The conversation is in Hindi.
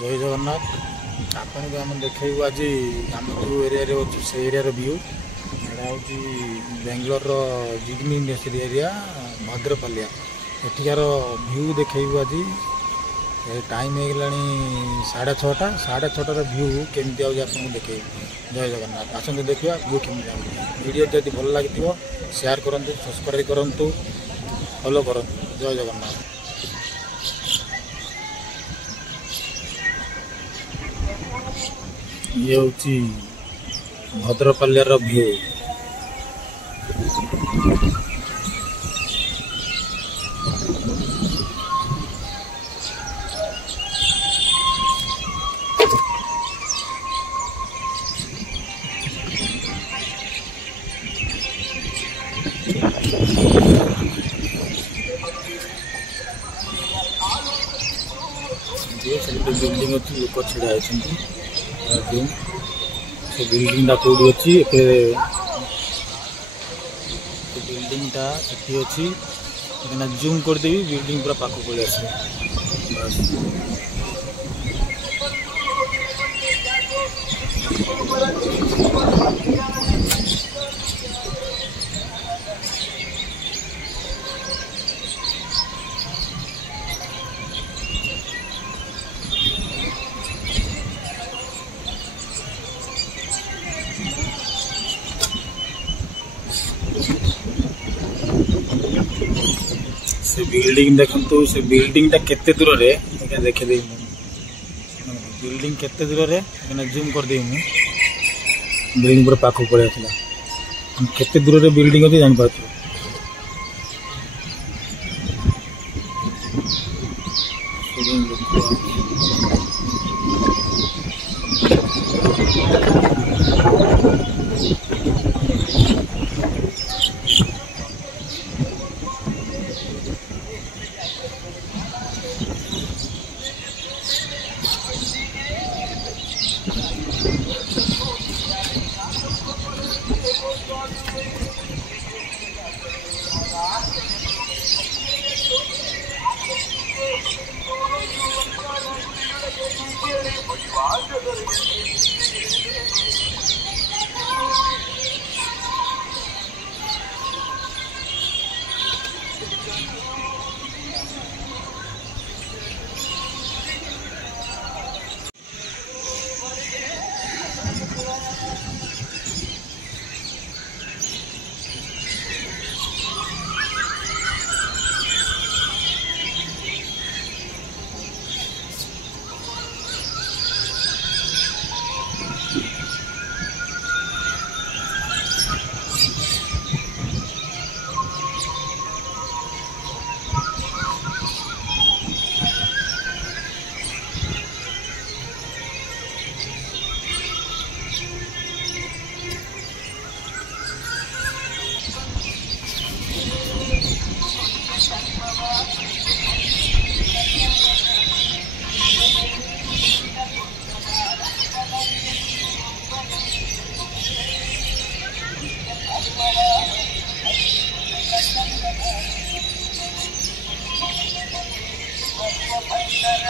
जय जगन्नाथ। आपन को आम देखू आज आम जो एरिया अच्छे से एरिया व्यू यहाँ हूँ बेंगलोर जिग्नी इंडस्ट्री एरिया भद्रपालिया एଠିकार व्यू देखू आज टाइम हो गला 6:30 6:30 व्यू केमती आज आपको देखे। जय जगन्नाथ आसतु देखा व्यू केमती आगे वीडियो जब भल लगी शेयर करूँ सब्सक्राइब करूँ फॉलो करूँ। जय जगन्नाथ। ये हूँ भद्रपालियार व्यू। बिल्डिंग अच्छी लोक छिड़ा होती से बिल्डिंग कौटी अच्छी बिल्डिंग अच्छी जूम करदेवी बिल्डिंग पूरा पाख पड़े आस से बिल्डिंग देखो से बिल्डिंग केते दूर रे देखे दे बिल्डिंग केते दूर रे जूम कर दे बिल्डिंग पूरा पाख पड़े केते दूर रे बिल्डिंग अच्छी जान पार्थ। परिवार